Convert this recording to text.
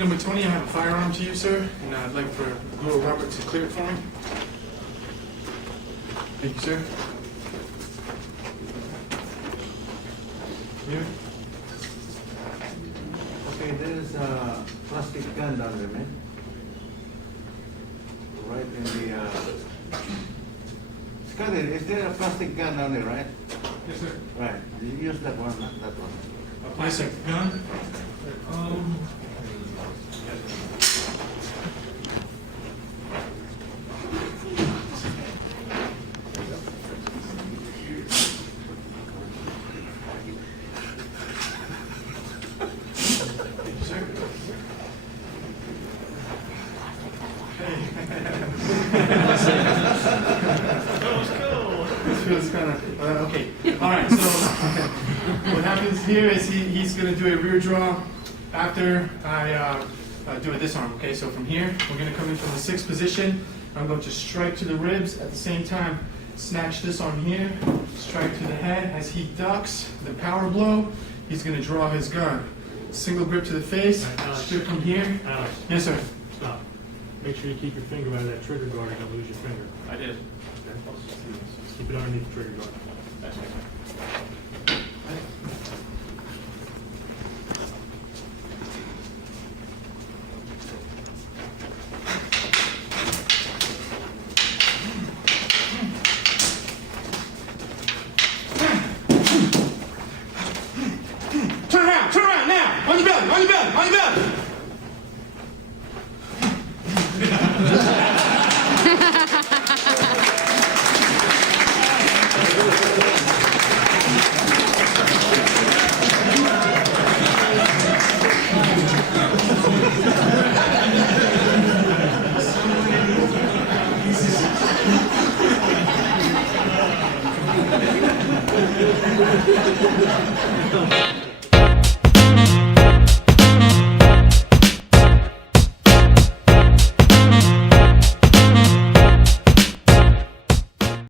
number 20, I have a firearm to you, sir, and I'd like for Lord Robert to clear it for me. Thank you, sir. Here. Okay, there's a plastic gun down there, man. Right in the, Scotty, is there a plastic gun down there, right? Yes, sir. Right, you use that one, not that one. A plastic gun. Okay. All right. So what happens here is he's going to do a rear draw after I do a disarm. Okay. So from here, we're going to come in from the 6th position. I'm going to strike to the ribs at the same time. Snatch this arm here. Strike to the head as he ducks. The power blow. He's going to draw his gun. Single grip to the face. Strip from here. Alex, Yes, sir. stop. Make sure you keep your finger out of that trigger guard and don't lose your finger. I did. Just keep it underneath the trigger guard. Turn around now! On your belly, on your belly, on your belly!